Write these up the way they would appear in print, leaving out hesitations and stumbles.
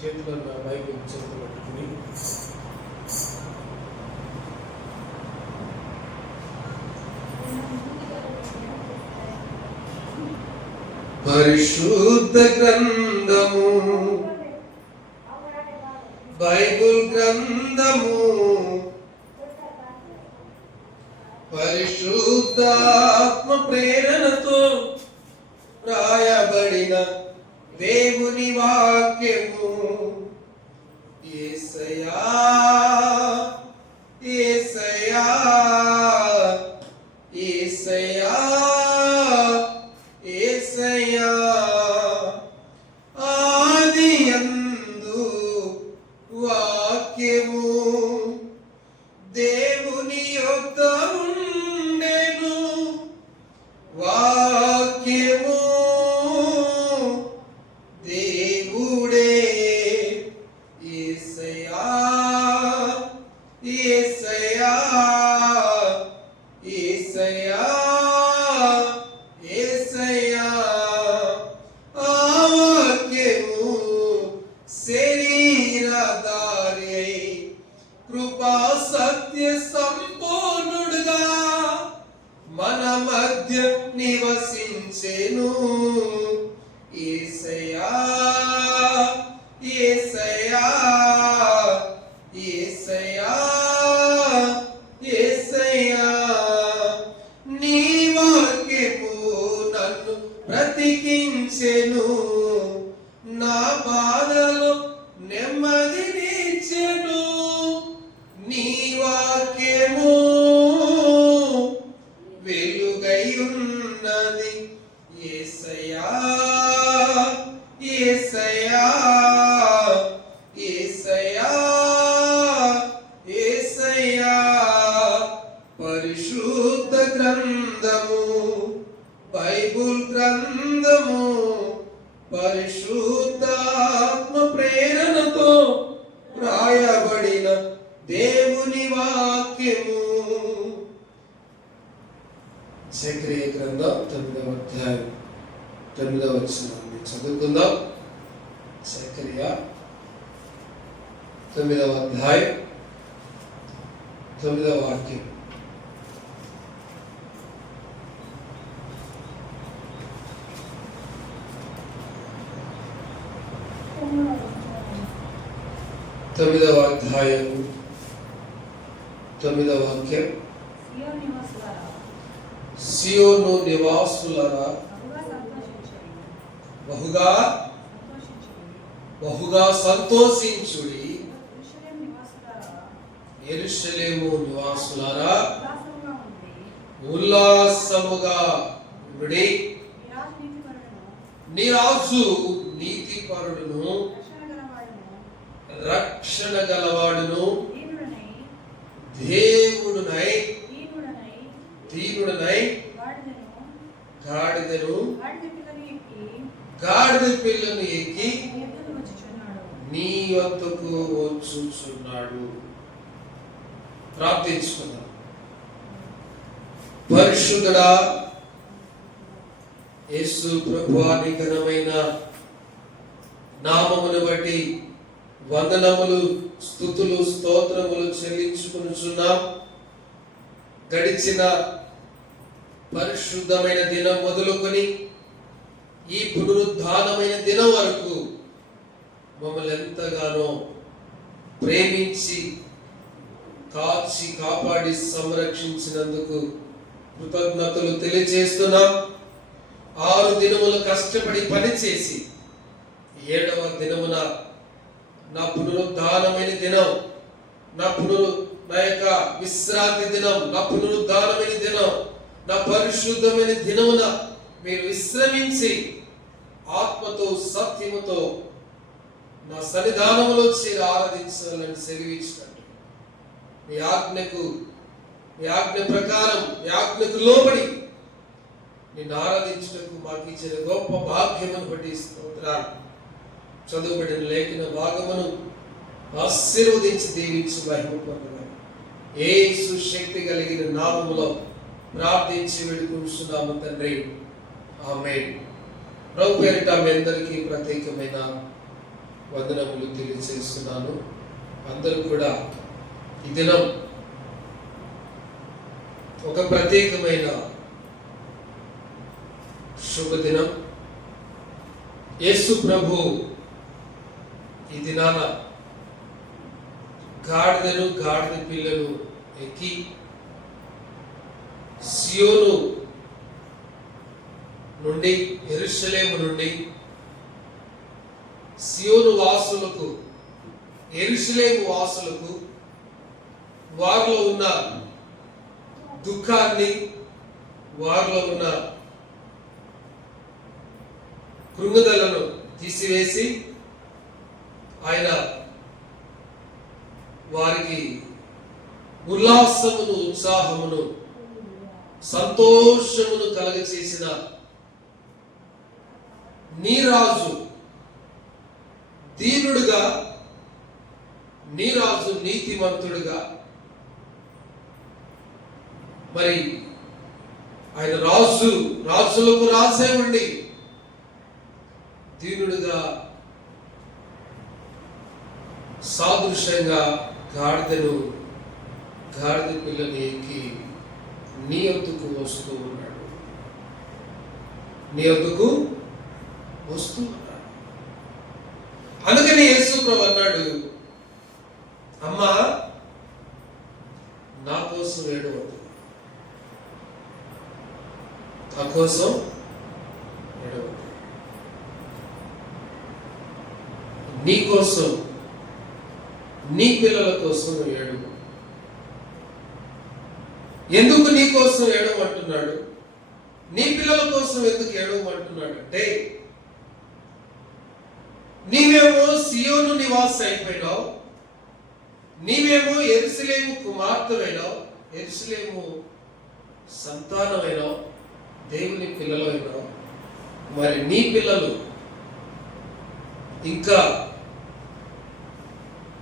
చేతిలో ఉన్న బైబిల్ చేతులు పట్టుకుని పరిశుద్ధ గ్రంథము బైబిల్ గ్రంథము పరిశుద్ధాత్మ ప్రేరణతో రాయబడిన దేవుని వాక్యము. యేసయ్యా యేసయ్యా యేసయ్యా యేసయ్యా ఆదియందు వాక్యము దేవుని యొద్ద ఉండెను, వాక్యము దేవుడే. యేసయ్యా యేసయ్యా యేసయ్యా యేసయ్యా ఆ వాక్యము శరీరధారి కృపా సత్య సంపూర్ణుడుగా మన మధ్య నివసించెను. యేసయ్యా యేసయ్యా యేసయ్యా యేసయ్యా నీ వాక్యము నన్ను బ్రతికించెను, నా బాధలో నెమ్మదినిచ్చెను. నీ వాక్యము వెలుగై ఉన్నది. యేసయ్యా యేసయ్యా యేసయ్యా యేసయ్యా పరిశుద్ధ గ్రంథము బైబిల్ గ్రంథము పరిశుద్ధాత్మ ప్రేరణతో రాయబడిన దేవుని వాక్యము. జకరియా గ్రంథం 9వ అధ్యాయం 9వ వచనాన్ని చదువుకుందాం. జకరియా 9వ అధ్యాయం 9వ వాక్యం. తొమ్మిదవ అధ్యాయం 9వ వాక్యం. సియోను నివాసులారా బహుగా సంతోషించుడి, యెరూషలేము నివాసులారా ఉల్లాసముగా ఉండుడి. నీ రాజు నీతిపరుడును రక్షణ గలవాడును దేవుడునై దీనుడనై గాడిద పిల్లను ఎక్కి నీ వద్దకు వచ్చుచున్నాడు. ప్రార్థించుకుందాం. పరిశుద్ధుడా యేసు ప్రభువా నీ ఘనమైన నామమును బట్టి వందనములు స్తుతులు స్తోత్రములు చెల్లించుకొనుచున్నాం. గడిచిన పరిశుద్ధమైన దినం మొదలుకొని ఈ పునరుద్ధానమైన దినం వరకు మమ్మల్ని ఎంతగానో ప్రేమించి కాచి కాపాడి సంరక్షించినందుకు కృతజ్ఞతలు తెలియజేస్తున్నాం. 6 దినములు కష్టపడి పనిచేసి 7వ దినమున నా పునరుద్ధానమైన దినం, నా యొక్క విశ్రాంతి దినం, నా పునరుద్ధానమైన దినం, నా పరిశుద్ధమైన దినమున మీరు విశ్రమించి ఆత్మతో సత్యముతో నా సన్నిధానములో చేరి ఆరాధించాలని సెలవిచ్చినట్టు మీ ఆజ్ఞ ప్రకారం మీ ఆజ్ఞకు లోబడి నిన్ను ఆరాధించుటకు మాకు ఇచ్చిన గొప్ప భాగ్యమును బట్టి స్తోత్రాలు. చదువుబడిన లేఖన భాగమును ఆశీర్వదించి దీవించి మహిమ పొందగా యేసు శక్తి కలిగిన నామములో ప్రార్థించి వేడుకుంటున్నాము తండ్రి, ఆమేన్. ప్రభు పేరిట మీ అందరికీ ప్రత్యేకమైన వందనములు తెలియజేస్తున్నాను. అందరూ కూడా ఈ దినం ఒక ప్రత్యేకమైన శుభదినం. యేసు ప్రభు ఈ దినాన గాడిదను గాడిద పిల్లను ఎక్కి సియోను నుండి, యెరూషలేము నుండి సియోను వాసులకు, యెరూషలేము వాసులకు వారిలో ఉన్న దుఃఖాన్ని, వారిలో ఉన్న కృంగుదలను తీసివేసి ఆయన వారికి ఉల్లాసమును, ఉత్సాహమును, సంతోషమును కలగచేసిన నీ రాజు దీనుడుగా, నీ రాజు నీతిమంతుడుగా, మరి ఆయన రాజులకు రాజే ఉండి దీనుడుగా సాదృశ్యంగా గాడిద పిల్లని ఎక్కి నీ వద్దకు వస్తూ ఉన్నాడు. నీ వద్దకు వస్తూ ఉన్నాడు. అందుకని యేసు ప్రభు అన్నాడు, అమ్మా నా కోసం ఏడవద్దు, నా కోసం ఏడవద్దు, నీ కోసం, నీ పిల్లల కోసం ఏడు. ఎందుకు నీ కోసం ఏడవమంటున్నాడు, నీ పిల్లల కోసం ఎందుకు ఏడవమంటున్నాడు అంటే, నీవేమో సియోను నివాసి అయిపోయినావు, నీవేమో యెరూషలేము కుమార్తెవైనావు, యెరూషలేము సంతానమైనావు, దేవుని పిల్లలు అయినావు. మరి నీ పిల్లలు ఇంకా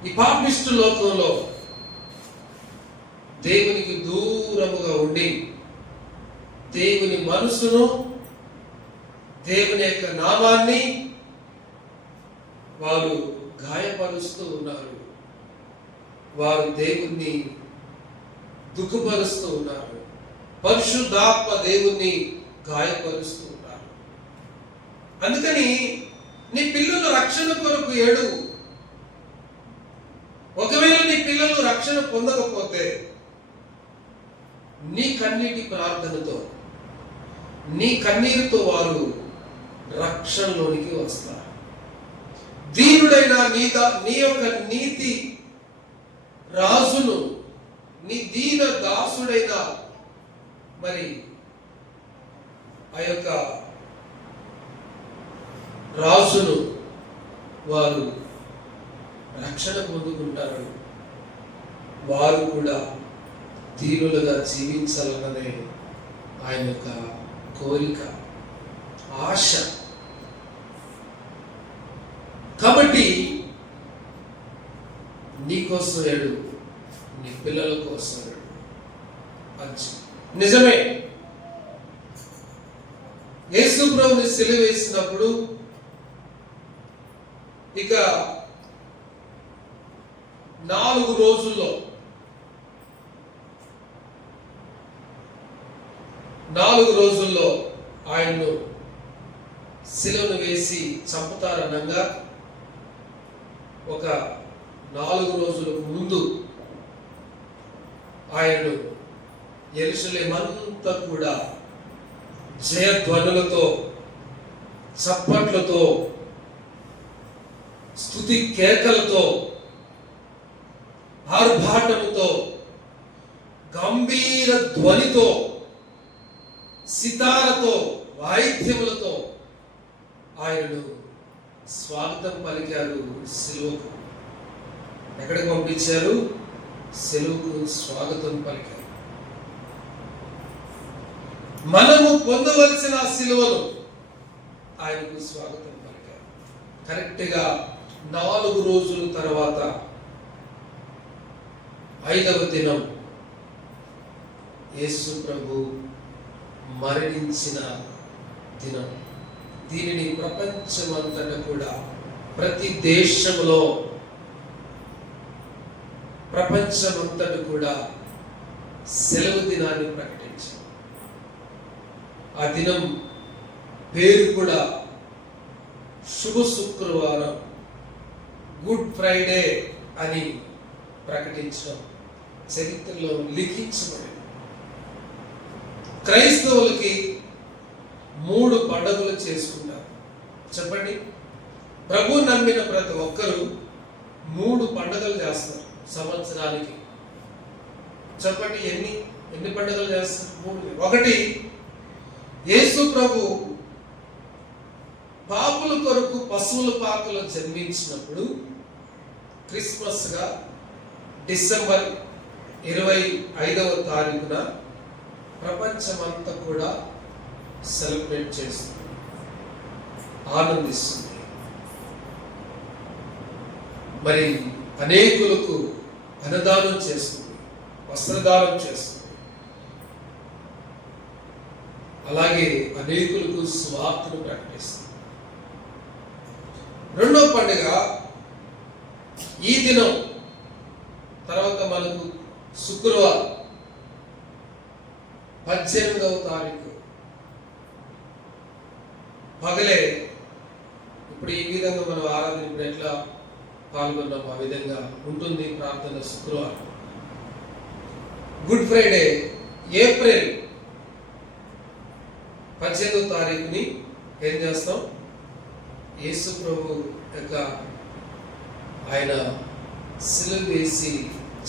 ఈ పాపిష్టి లోకంలో దేవునికి దూరముగా ఉండి దేవుని మనసును, దేవుని యొక్క నామాన్ని వారు గాయపరుస్తూ ఉన్నారు. వారు దేవుణ్ణి దుఃఖపరుస్తూ ఉన్నారు. పరిశుద్ధాత్మ దేవుణ్ణి గాయపరుస్తూ ఉన్నారు. అందుకని నీ పిల్లలు రక్షణ కొరకు ఏడువు. ఒకవేళ నీ పిల్లలు రక్షణ పొందకపోతే నీ కన్నీటి ప్రార్థనతో, నీ కన్నీరుతో వారు రక్షణలోనికి వస్తారు. దీనుడైన నీ యొక్క నీతి రాజును, నీ దీన దాసుడైన మరి ఆ యొక్క రాజును వారు రక్షణ పొందుకుంటారు. వారు కూడా దీనులుగా జీవించాలన్నదే ఆయన యొక్క కోరిక, ఆశ. కాబట్టి నీ కోసం ఏడు, నీ పిల్లల కోసం ఏడు. నిజమే, యేసు ప్రభుని సిలువ వేసినప్పుడు ఇక 4 రోజుల్లో ఆయన్ను సిలువను వేసి చంపుతారనగా ఒక 4 రోజులకు ముందు ఆయనను యెరూషలేమంతా కూడా జయధ్వనులతో, చప్పట్లతో, స్తుతి కేకలతో, ఆర్భాటముతో, గంభీర ధ్వనితో, సితారతో, వాయిద్యములతో ఆయనను స్వాగతం పలికారు. సిలువకు ఎక్కడికి పంపించారు? సిలువకు స్వాగతం పలికారు. మనము పొందవలసిన సిలువను ఆయనకు స్వాగతం పలికారు. కరెక్ట్గా 4 రోజుల తర్వాత 5వ దినం యేసు ప్రభు మరణించిన దినం. దీనిని ప్రపంచమంతటా కూడా ప్రతి దేశంలో ప్రపంచమంతటి కూడా సెలవు దినాన్ని ప్రకటించారు. ఆ దినం పేరు కూడా శుభ శుక్రవారం, గుడ్ ఫ్రైడే అని ప్రకటించడం చరిత్రలో లిఖించబడింది. క్రైస్తవులకి 3 పండుగలు చేసుకుంటారు. చెప్పండి, ప్రభు నమ్మిన ప్రతి ఒక్కరూ 3 పండుగలు చేస్తారు సంవత్సరానికి. చెప్పండి, ఎన్ని పండుగలు చేస్తారు? 3. ఒకటి, యేసు ప్రభు పాపుల కొరకు పశువుల పాకలో జన్మించినప్పుడు క్రిస్మస్ గా డిసెంబర్ 25వ తారీఖున ప్రపంచమంతా కూడా సెలబ్రేట్ చేస్తుంది, ఆనందిస్తుంది. మరి అనేకులకు అన్నదానం చేస్తుంది, వస్త్రదానం చేస్తుంది. అలాగే అనేకులకు సువార్తను ప్రకటిస్తుంది. రెండో పండుగ ఈ దినం తర్వాత మనకు శుక్రవారం 18వ తారీఖు పగలే, ఇప్పుడు ఈ విధంగా మనం ఆరాధన ఇప్పుడు ఎట్లా పాల్గొన్నాము ఆ విధంగా ఉంటుంది ప్రార్థన శుక్రవారం. గుడ్ ఫ్రైడే ఏప్రిల్ 18వ తారీఖుని ఏం చేస్తాం? యేసు ప్రభు యొక్క ఆయన సిలువ వేసి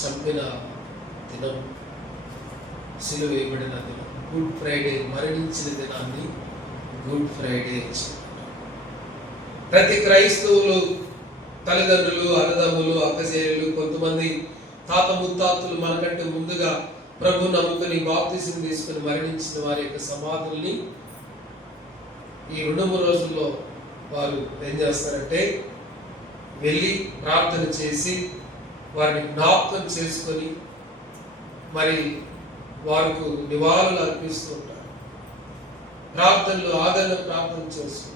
చంపిన దినం, సిలువ వేయబడిన దినం, గుడ్ ఫ్రైడే, మరణించిన దినాన్ని గుడ్ ఫ్రైడే. ప్రతి క్రైస్తవులు తల్లిదండ్రులు, అన్నదమ్ములు, అక్కచెల్లెలు, కొంతమంది తాత ముత్తాతలు మనకంటే ముందుగా ప్రభు నమ్ముకుని బాప్తిసం తీసుకుని మరణించిన వారి యొక్క సమాధుల్ని ఈ 2-3 రోజుల్లో వారు ఏం చేస్తారంటే వెళ్ళి ప్రార్థన చేసి వారిని జ్ఞాపకం చేసుకొని మరి వారికి నివాళులు అర్పిస్తూ ఉంటారు. ప్రార్థనలు ఆదరణ ప్రార్థన చేస్తూ.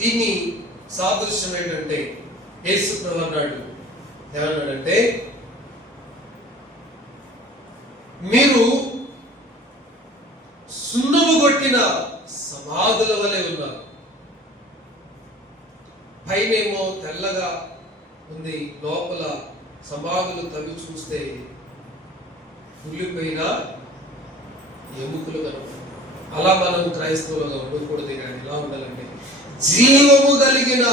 దీన్ని సాదృశ్యం ఏంటంటే యేసు ప్రభు అన్నాడు, ఏమన్నాడంటే, మీరు సున్నము కొట్టిన సమాధుల వలె ఉన్నారు. పైనేమో తెల్లగా ఉంది, లోపల సమాధులు తవ్వి చూస్తే కుళ్ళిపోయిన ఎముకలు కనపడతాయి. అలా మనం క్రైస్తవులుగా ఉండకూడదు. కానీ ఎలా ఉండాలంటే జీవము కలిగిన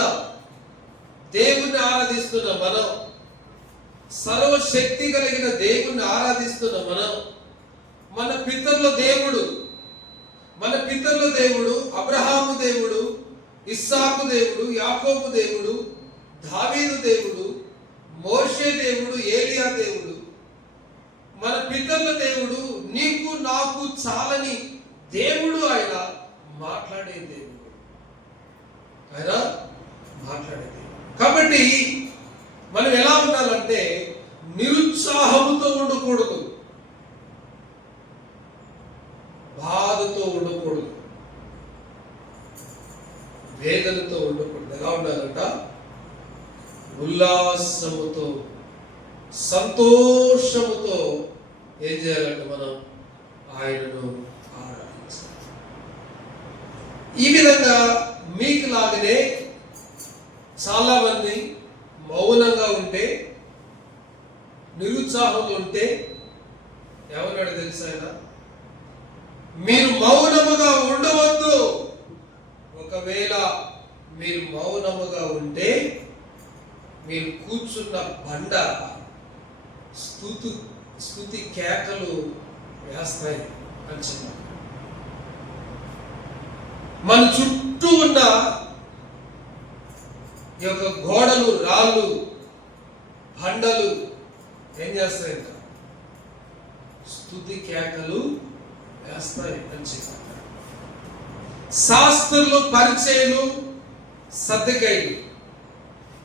దేవుణ్ణి ఆరాధిస్తున్న మనం, సర్వశక్తి కలిగిన దేవుణ్ణి ఆరాధిస్తున్న మనం, మన పితరుల దేవుడు అబ్రహాము దేవుడు, ఇస్సాకు దేవుడు, యాకోబు దేవుడు, దావీదు దేవుడు, మోషే దేవుడు, ఏలియా దేవుడు, మన పితరుల దేవుడు, నీకు నాకు చాలని దేవుడు. ఆయన మాట్లాడే దేవుడు, ఆయన మాట్లాడే దేవుడు. కాబట్టి మనం ఎలా ఉండాలంటే నిరుత్సాహముతో ఉండకూడదు, బాధతో ఉండకూడదు, వేదనతో ఉండకూడదు. ఎలా ఉండాలంట? ఉల్లాసముతో, సంతోషముతో ఏం చేయాలంటే మనం ఆయనను ఆరాధించాలి. ఈ విధంగా మీకు లాగానే చాలా మంది మౌనంగా ఉంటే, నిరుత్సాహంలో ఉంటే ఏమన్నాడు తెలుసా ఆయన? మీరు మౌనముగా ఉండవద్దు. ఒకవేళ మీరు మౌనముగా ఉంటే మీరు కూర్చున్న బండ స్తుతి కేకలు వేస్తాయి అని చెప్పారు. మన చుట్టూ ఉన్న ఈ యొక్క గోడలు, రాళ్ళు, బండలు ఏం చేస్తాయంట? స్తుతి కేకలు వేస్తాయి అని చెప్పారు. శాస్త్రులు, పరిచయులు, సద్దకయ్యులు,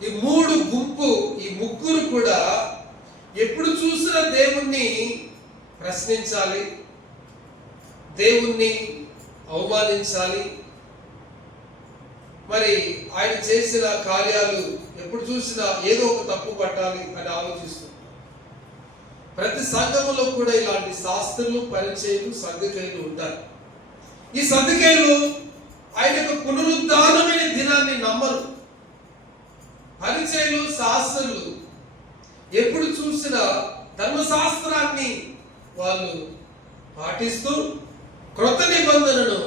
ఈ 3 గుంపు, ఈ ముగ్గురు కూడా ఎప్పుడు చూసినా దేవుణ్ణి ప్రశ్నించాలి, దేవుణ్ణి అవమానించాలి, మరి ఆయన చేసిన కార్యాలు ఎప్పుడు చూసినా ఏదో ఒక తప్పు పట్టాలి అని ఆలోచిస్తుంది. ప్రతి సంఘములో కూడా ఇలాంటి శాస్త్రులు, పరిచయులు, సద్దుకయ్యులు ఉంటారు. ఈ సద్దుకయ్యులు ఆయన యొక్క పునరుద్ధానమైన దినాన్ని నమ్మరు. పరిచయులు, శాస్త్రులు ఎప్పుడు చూసినా ధర్మశాస్త్రాన్ని వాళ్ళు పాటిస్తూ క్రొత్త నిబంధనను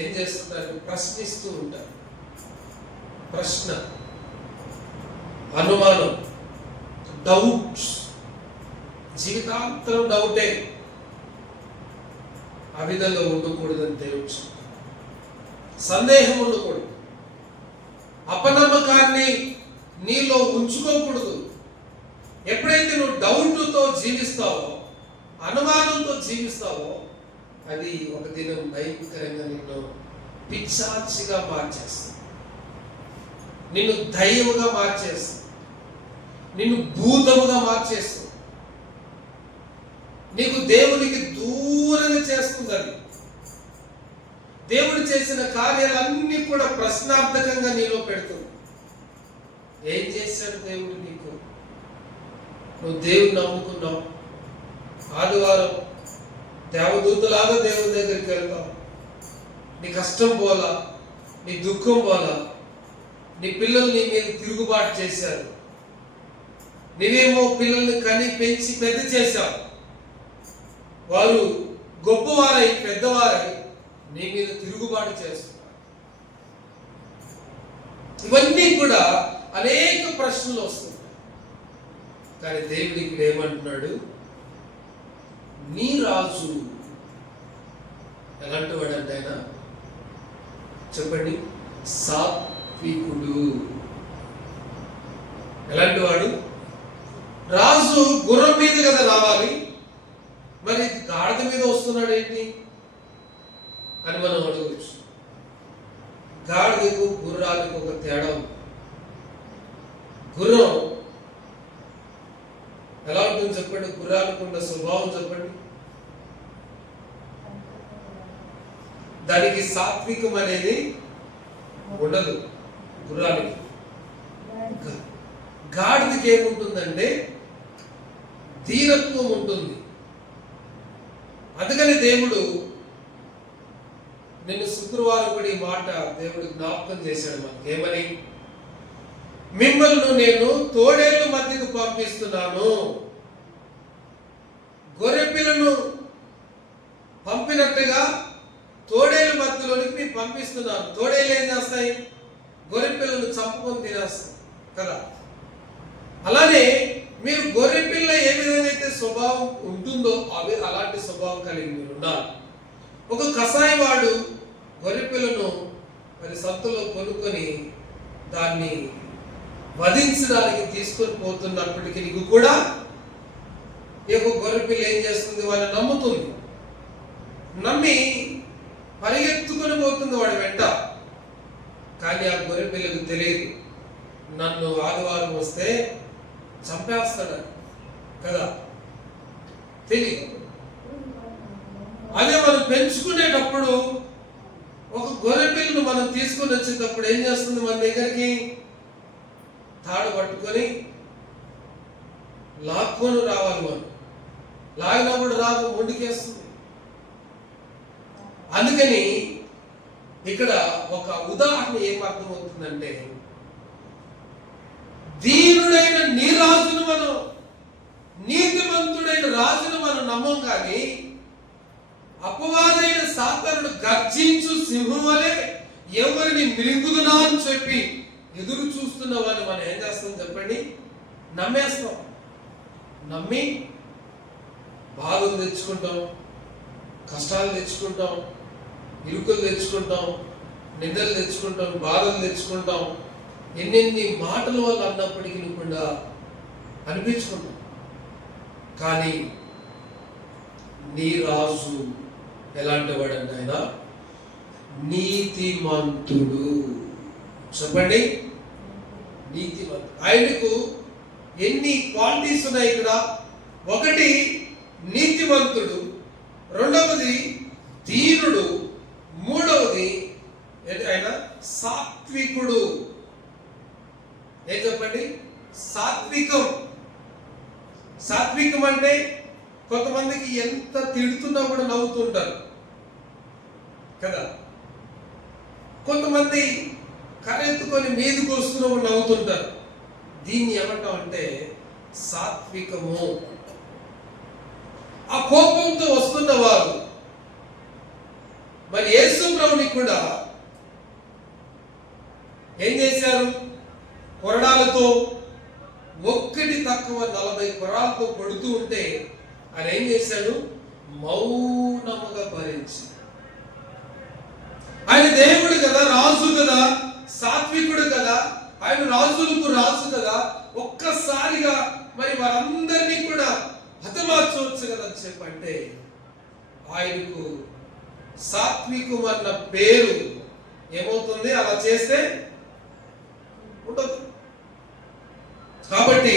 ఏం చేస్తుంటారు? ప్రశ్నిస్తూ ఉంటారు. ప్రశ్న, అనుమానం, డౌట్స్, జీవితాంతరం డౌటే. ఆ విధంగా ఉండకూడదని దేవుడు, సందేహం ఉండకూడదు, అపనమ్మకాన్ని నీలో ఉంచుకోకూడదు. ఎప్పుడైతే నువ్వు డౌట్తో జీవిస్తావో, అనుమానంతో జీవిస్తావో, అది ఒక దినం భయంకరంగా నిన్ను పిచ్చాచిగా మార్చేస్తుంది, నిన్ను దయ్యముగా మార్చేస్తుంది, నిన్ను భూతముగా మార్చేస్తుంది, నీకు దేవునికి దూరంగా చేస్తుంది. అది దేవుడు చేసిన కార్యాలన్నీ కూడా ప్రశ్నార్థకంగా నీలో పెడుతుంది. ఏం చేశాడు దేవుడు నీకు? నువ్వు దేవుని నమ్ముకున్నావు, ఆదివారం దేవదూతలాగా దేవుని దగ్గరికి వెళ్తావు, నీ కష్టం పోలా, నీ దుఃఖం పోలా, నీ పిల్లలు నీ మీద తిరుగుబాటు చేశారు, నీవేమో పిల్లల్ని కని పెంచి పెద్ద చేశావు, వారు గొప్పవారై పెద్దవారై నీ మీద తిరుగుబాటు చేస్తున్నారు. ఇవన్నీ కూడా అనేక ప్రశ్నలు వస్తున్నాయి. కానీ దేవుడు ఇక్కడ ఏమంటున్నాడు? నీ రాజు ఎలాంటి వాడు అంటే ఆయన చెప్పండి, సాత్వికుడు. ఎలాంటి వాడు? రాజు గుర్రం మీద కదా రావాలి, మరి గాడిద మీద వస్తున్నాడు ఏంటి అని మనం అడగవచ్చు. గాడిదకు గుర్రాలకు ఒక తేడా ఉంది. గుర్రం ఎలా ఉంటుంది చెప్పండి? గుర్రాలకు ఉన్న స్వభావం చెప్పండి. దానికి సాత్వికం అనేది ఉండదు. గుర్రానికి, గాడిదకి ఏముంటుందంటే ధీరత్వం ఉంటుంది. అందుకని దేవుడు నిన్ను శుక్రవారం కూడా ఈ మాట దేవుడు జ్ఞాపకం చేశాడు మనకి. ఏమని? మిమ్మల్ని నేను తోడేళ్ళ మధ్యకు పంపిస్తున్నాను. గొర్రెపిల్లను పంపినట్టుగా తోడేళ్ళ మధ్యలోనికి నేను పంపిస్తున్నాను. తోడేళ్ళు ఏం చేస్తాయి? గొర్రెపిల్లను చంపుకొని తినేస్తాయి కదా. అలానే మీరు గొర్రెపిల్ల ఏ విధంగా అయితే స్వభావం ఉంటుందో అవి అలాంటి స్వభావం కలిగి మీరు ఉండాలి. ఒక కసాయి వాడు గొర్రెపిల్లను మరి సంతలో కొనుక్కొని దాన్ని వధించడానికి తీసుకొని పోతున్నప్పటికీ నీకు కూడా ఈ యొక్క గొర్రెపిల్ల ఏం చేస్తుంది? వాళ్ళని నమ్ముతుంది, నమ్మి పరిగెత్తుకొని పోతుంది వాడి వెంట. కానీ ఆ గొర్రెపిల్లకు తెలియదు, నన్ను ఆదివారం వస్తే చంపేస్తాడు కదా, తెలియదు. అదే మనం పెంచుకునేటప్పుడు ఒక గొర్రెపిల్లను మనం తీసుకుని వచ్చేటప్పుడు ఏం చేస్తుంది? మన దగ్గరికి తాడు పట్టుకొని లాక్కొని రావాలి. మనం లాగినప్పుడు రాదు, మొండికేస్తుంది. అందుకని ఇక్కడ ఒక ఉదాహరణ ఏం అర్థమవుతుందంటే, దీనుడైన నీ రాజును మనం, నీతిమంతుడైన రాజును మనం నమ్మం. కానీ అపవాదైన సాతానుడు గర్జించు సింహం వలె ఎవరిని మిరింగుదునా అని చెప్పి ఎదురు చూస్తున్న వాడిని మనం ఏం చేస్తాం చెప్పండి? నమ్మేస్తాం. నమ్మి బాధలు తెచ్చుకుంటాం, కష్టాలు తెచ్చుకుంటాం, ఇరుకులు తెచ్చుకుంటాం, నిందలు తెచ్చుకుంటాం, బాధలు తెచ్చుకుంటాం. ఎన్నెన్ని మాటల వల్ల అన్నప్పటికీ కూడా అనిపించుకుంటాం. కానీ నీ రాజు ఎలాంటి వాడంటే ఆయన నీతిమంతుడు. చెప్పండి, నీతిమంతుడు. ఆయనకు ఎన్ని క్వాలిటీస్ ఉన్నాయి ఇక్కడ? ఒకటి నీతిమంతుడు, రెండవది దీనుడు, మూడవది ఆయన కొంతమందికి ఎంత తిడుతున్నా కూడా నవ్వుతుంటారు కదా. కొంతమంది కరెత్తుకొని మీదకి వస్తున్నా కూడా నవ్వుతుంటారు. దీన్ని ఏమంటాం అంటే సాత్వికము. ఆ కోపంతో వస్తున్న వారు మరి యేసు ప్రభుని కూడా ఏం చేశారు? కొరడాలతో, ఒక్కటి తక్కువ 40 కొరడాలతో కొడుతూ ఉంటే ఆయన ఏం చేశాడు? మౌనముగా భరించి. ఆయన దేవుడు కదా, రాజు కదా, సాత్వికుడు కదా, ఆయన రాజులకు రాజు కదా, ఒక్కసారిగా మరి వారందరినీ కూడా హతమార్చవచ్చు కదా అని చెప్పంటే ఆయనకు సాత్వికం అన్న పేరు ఏమవుతుంది? అలా చేస్తే ఉండదు. కాబట్టి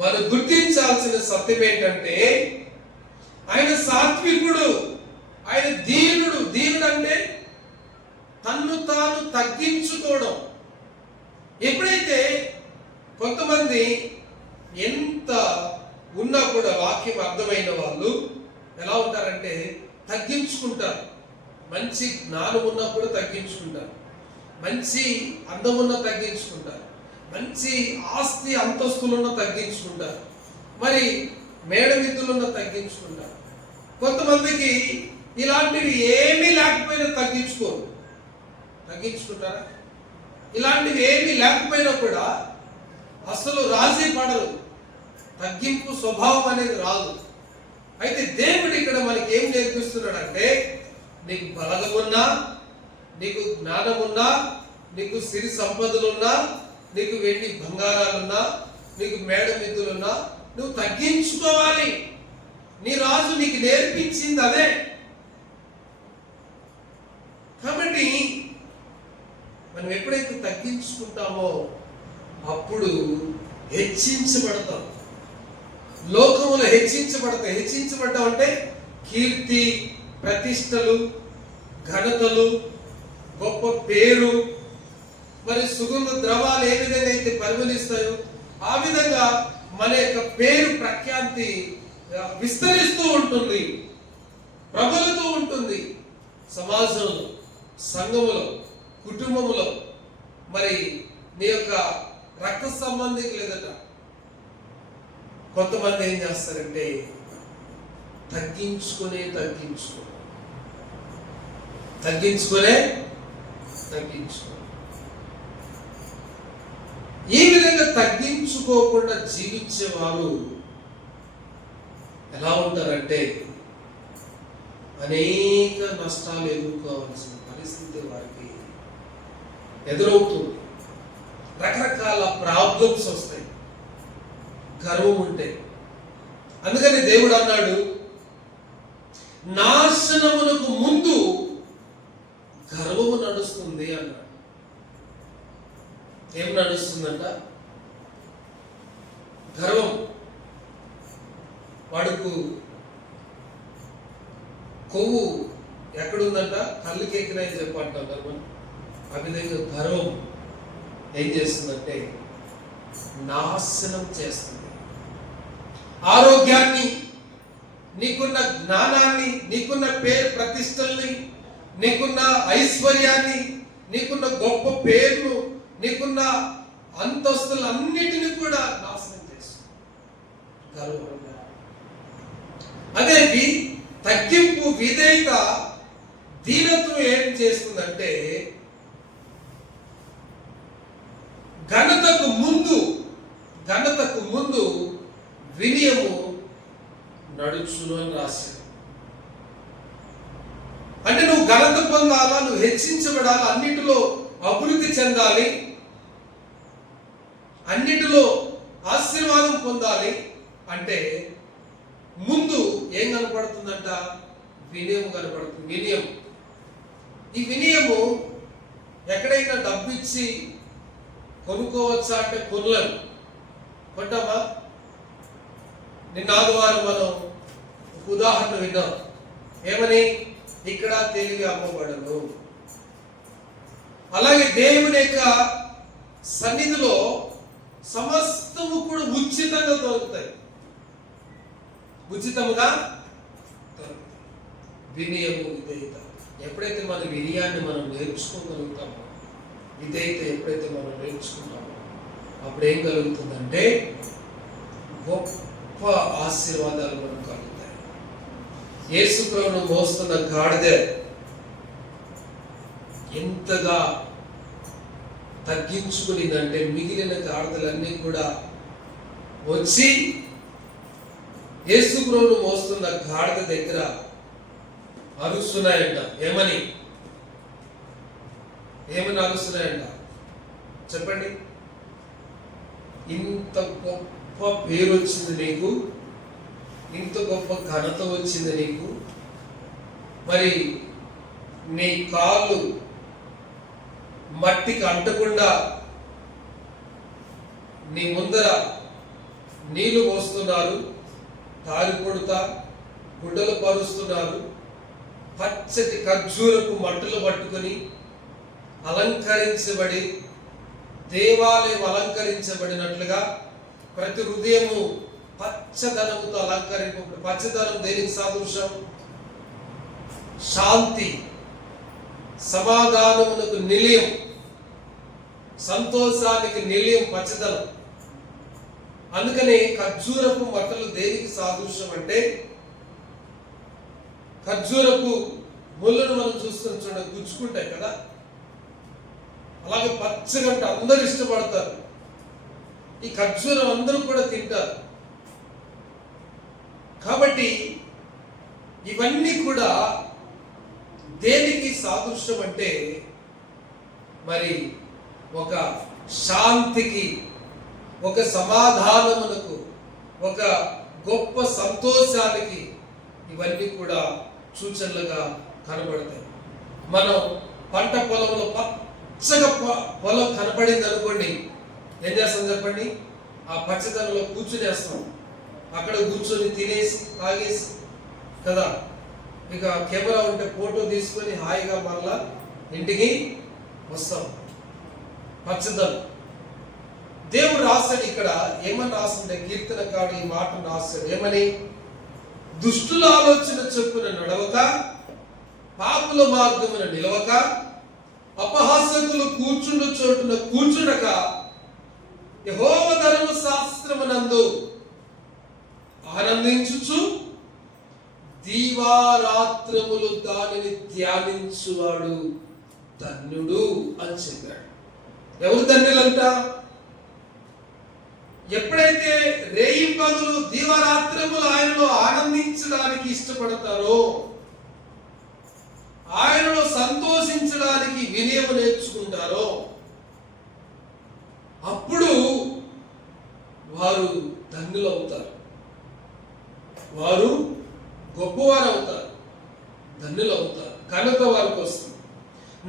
మనం గుర్తించాల్సిన సత్యం ఏంటంటే ఆయన సాత్వికుడు, ఆయన దీనుడు. దీనుడు అంటే తన్ను తాను తగ్గించుకోవడం. ఎప్పుడైతే కొంతమంది ఎంత ఉన్నా కూడా వాక్యం అర్థమైన వాళ్ళు ఎలా ఉంటారంటే తగ్గించుకుంటారు. మంచి జ్ఞానం ఉన్నా కూడా తగ్గించుకుంటారు, మంచి అందం ఉన్నా తగ్గించుకుంటారు, మంచి ఆస్తి అంతస్తులున్నా తగ్గించుకుంటారు, మరి మేడమిద్దులున్నా తగ్గించుకుంటారు. కొంతమందికి ఇలాంటివి ఏమీ లేకపోయినా తగ్గించుకుంటారా? ఇలాంటివి ఏమీ లేకపోయినా కూడా అసలు రాజీ పడరు, తగ్గింపు స్వభావం అనేది రాదు. అయితే దేవుడు ఇక్కడ మనకి ఏం నేర్పిస్తున్నాడంటే నీకు బలగమున్నా, నీకు జ్ఞానమున్నా, నీకు సిరి సంపదలున్నా, నీకు వెండి బంగారాలున్నా, నీకు మేడమిద్దులున్నా, నువ్వు తగ్గించుకోవాలి. నీ రాజు నీకు నేర్పించింది అదే. కాబట్టి మనం ఎప్పుడైతే తగ్గించుకుంటామో అప్పుడు హెచ్చించబడతాం. లోకములో హెచ్చించబడతాయి. హెచ్చించబడ్డాం అంటే కీర్తి, ప్రతిష్టలు, ఘనతలు, గొప్ప పేరు, మరి సుగంధ ద్రవాలు ఏ విధంగా అయితే పరిమళిస్తాయో ఆ విధంగా మన యొక్క పేరు ప్రఖ్యాతి విస్తరిస్తూ ఉంటుంది, ప్రబలుతూ ఉంటుంది. సమాజంలో, సంఘములో, కుటుంబములో, మరి నీ యొక్క రక్త సంబంధికులు ఎదుట కొంతమంది ఏం చేస్తారంటే తగ్గించుకునే ఈ విధంగా తగ్గించుకోకుండా జీవించే వారు ఎలా ఉంటారంటే అనేక నష్టాలు ఎదుర్కోవాల్సిన పరిస్థితి వారికి ఎదురవుతుంది. రకరకాల ప్రాబ్లమ్స్ వస్తాయి గర్వం ఉంటే. అందుకని దేవుడు అన్నాడు, నాశనమునకు ముందు గర్వము నడుస్తుంది అన్నాడు. ఏం నడుస్తుందంట? గర్వం. వాడుకు కొవ్వు ఎక్కడుందంట? కళ్ళుకి ఎక్కినాయని చెప్పంటాం గర్వం. ఆ విధంగా గర్వం ఏం చేస్తుందంటే నాశనం చేస్తుంది. ఆరోగ్యాన్ని, నీకున్న జ్ఞానాన్ని, నీకున్న పేరు ప్రతిష్టల్ని, నీకున్న ఐశ్వర్యాన్ని, నీకున్న గొప్ప పేర్లు, నీకున్న అంతస్తులన్నిటిని కూడా నాశనం చేస్తుంది గర్వం. అదే తగ్గింపు, విధేయత, దీనత్వం ఏం చేస్తుందంటే ఘనతకు ముందు వినయము నడుచును అని రాశాడు. అంటే నువ్వు ఘనత పొందాలా, నువ్వు హెచ్చించబడాలా, అన్నిటిలో అభివృద్ధి చెందాలి, అన్నిటిలో ఆశీర్వాదం పొందాలి అంటే ముందు ఏం కనపడుతుందంట? వినయం కనపడుతుంది. వినయం. ఈ వినయము ఎక్కడైనా డబ్బు ఇచ్చి కొనుక్కోవచ్చా అంటే కొనలేము. కొంటామా? నిన్న ఆదివారం మనం ఒక ఉదాహరణ విన్నాం. ఏమని? ఇక్కడ తెలివి అమ్మబడను. అలాగే దేవుని యొక్క సన్నిధిలో సమస్తము కూడా ఉచితంగా దొరుకుతాయి. ఉచితముగా వినయము, విధేయత. ఎప్పుడైతే మన వినయాన్ని మనం నేర్చుకోగలుగుతామో, విధేయత ఎప్పుడైతే మనం నేర్చుకుంటామో, అప్పుడు ఏం కలుగుతుందంటే గొప్ప ఆశీర్వాదాలు మనకు కలుగుతాయి. యేసు ప్రభువును మోస్తున్న గాడిద ఎంతగా తగ్గించుకునిందంటే మిగిలిన గాడిదలన్నీ కూడా వచ్చి యేసు ప్రభువును మోస్తున్న గాడిద దగ్గర అరుస్తున్నాయంట. ఏమని అరుస్తున్నాయంట చెప్పండి. ఇంత గొప్ప పేరు వచ్చింది నీకు, ఇంత గొప్ప ఘనత వచ్చింది నీకు, మరి నీ కాళ్ళు మట్టికి అంటకుండా నీ ముందర నీళ్లు పోస్తున్నారు, తారి కొడుతా గుడ్డలు పరుస్తున్నారు, పచ్చటి ఖర్జూరపు మట్టులు పట్టుకొని అలంకరించబడి, దేవాలయం అలంకరించబడినట్లుగా ప్రతి హృదయము పచ్చదనముతో అలంకరింపబడి. పచ్చదనం దేనికి సాదృశ్యం? శాంతి, సమాధానమునకు నిలయం, సంతోషానికి నిలయం పచ్చదనం. అందుకని ఖర్జూరపు మట్టలు దేనికి సాదృశ్యం అంటే, ఖర్జూరపు ముళ్ళను మనం చూస్తాం చూడండి, గుచ్చుకుంటాయి కదా, అలాగే పచ్చగంట అందరూ ఇష్టపడతారు. ఈ ఖర్జూరం అందరూ కూడా తింటారు. కాబట్టి ఇవన్నీ కూడా దేనికి సాదృశ్యం అంటే, మరి ఒక శాంతికి, ఒక సమాధానమునకు, ఒక గొప్ప సంతోషానికి ఇవన్నీ కూడా సూచనలుగా కనబడతాయి. మనం పంట పొలంలో పచ్చగా పొలం కనపడింది అనుకోండి, ఏం చేస్తాం చెప్పండి? ఆ పచ్చదనంలో కూర్చునేస్తాం, అక్కడ కూర్చొని తినేసి తాగేసి కదా, ఇక కెమెరా ఉంటే ఫోటో తీసుకొని హాయిగా మళ్ళా ఇంటికి వస్తాం. పచ్చదనం. దేవుడు రాస్తాడు ఇక్కడ, ఏమని రాస్తుంటే, కీర్తనకారుడు ఈ మాట రాస్తాడు. ఏమని? దుష్టుల ఆలోచన చొప్పున నడవక, పాపుల మార్గమున నిలవక, అపహాసకులు కూర్చుండు చోటున కూర్చుండక, యెహోవా ధర్మశాస్త్రమునందు ఆనందించుచు దీవారాత్రములు దానిని ధ్యానించువాడు ధన్యుడు అని చెప్పాడు. ఎవరు ధన్యులంట? ఎప్పుడైతే రేయింపగలు దీవారాత్రములు ఆయనలో ఆనందించడానికి ఇష్టపడతారో, ఆయనలో సంతోషించడానికి వినయము నేర్చుకుంటారో, అప్పుడు వారు ధన్యులు అవుతారు, వారు గొప్పవారు అవుతారు, ధన్యులు అవుతారు. ఘనత వారికి వస్తుంది.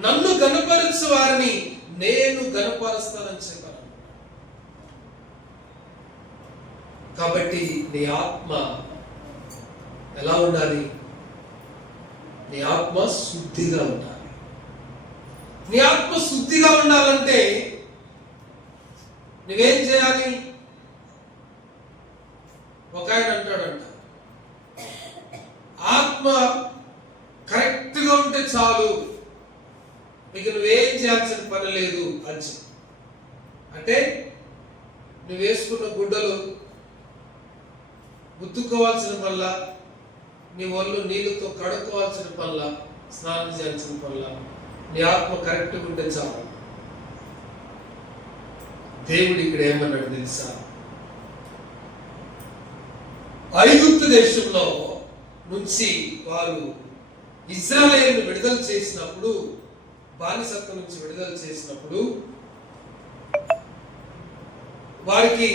నన్ను గణపరచు వారిని నేను గణపరుస్తానని చెప్పాను. కాబట్టి నీ ఆత్మ ఎలా ఉండాలి? నీ ఆత్మ శుద్ధిగా ఉండాలి. నీ ఆత్మ శుద్ధిగా ఉండాలంటే నువ్వేం చేయాలి? ఒక ఆయన అంటాడంట, ఆత్మ కరెక్ట్గా ఉంటే చాలు, ఇక నువ్వేం చేయాల్సిన పని లేదు అని. అంటే నువ్వు వేసుకున్న గుడ్డలు ఉతుక్కోవాల్సిన పనుల, నీ ఒళ్ళు నీళ్ళతో కడుక్కోవాల్సిన పనుల, స్నానం చేయాల్సిన పనుల, నీ ఆత్మ కరెక్ట్గా ఉంటే చాలు. దేవుడు ఇక్కడ ఏమన్నాడు తెలుసా? ఐగుప్తు దేశంలో నుంచి వారు ఇశ్రాయేలును విడుదల చేసినప్పుడు, బానిసత్వం నుంచి విడుదల చేసినప్పుడు వారికి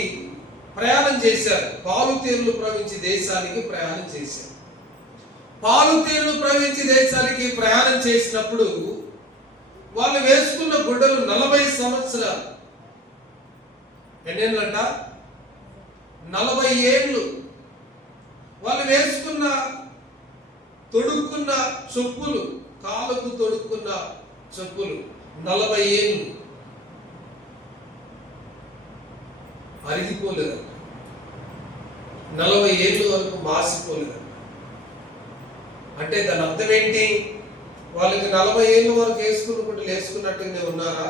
ప్రయాణం చేశారు. పాలుతేరులు ప్రవహించి దేశానికి ప్రయాణం చేశారు. పాలుతేరులు ప్రవహించి దేశానికి ప్రయాణం చేసినప్పుడు వాళ్ళు వేసుకున్న గుడ్డలు 40 సంవత్సరాలు. ఎన్నేళ్ళంట? 40 ఏళ్ళు. వాళ్ళు వేసుకున్న తొడుక్కున్న చెప్పులు, కాలుకు తొడుక్కున్న చెప్పులు 40 ఏళ్ళు అరిగిపోలేదు. 40 ఏళ్ళ వరకు మాసిపోలేదు. అంటే దాని అర్థం ఏంటి? వాళ్ళకి 40 ఏళ్ళ వరకు వేసుకున్న గుడ్డలు వేసుకున్నట్టుగానే ఉన్నారా?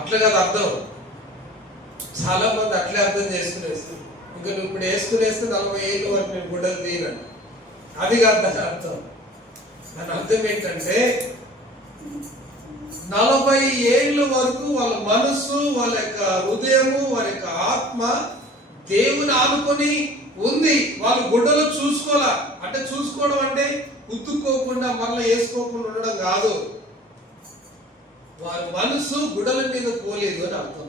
అట్లా కాదు అర్థం. చాలా మంది అట్లే అర్థం చేసుకునేస్తారు. ఇంకా నువ్వు ఇప్పుడు వేసుకునేస్తే 40 ఏళ్ళ వరకు నేను గుడ్డలు తీయనండి. అది కాదు దాని అర్థం. దాని అర్థం ఏంటంటే 40 ఏళ్ళ వరకు వాళ్ళ మనస్సు, వాళ్ళ యొక్క హృదయము, వారి యొక్క ఆత్మ దేవుని ఆనుకొని ఉంది. వాళ్ళు గుడ్డలు చూసుకోవాలా. అంటే చూసుకోవడం అంటే ఉతుక్కోకుండా మళ్ళీ వేసుకోకుండా ఉండడం కాదు. వారి మనసు గుడ్డల మీద పోలేదు అని అర్థం,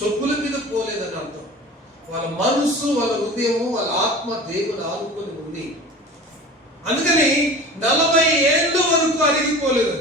చెప్పుల మీద పోలేదు అని అర్థం. వాళ్ళ మనస్సు, వాళ్ళ హృదయము, వాళ్ళ ఆత్మ దేవుని ఆనుకొని ఉంది. అందుకని 40 ఏళ్ళ వరకు అరిగిపోలేదు.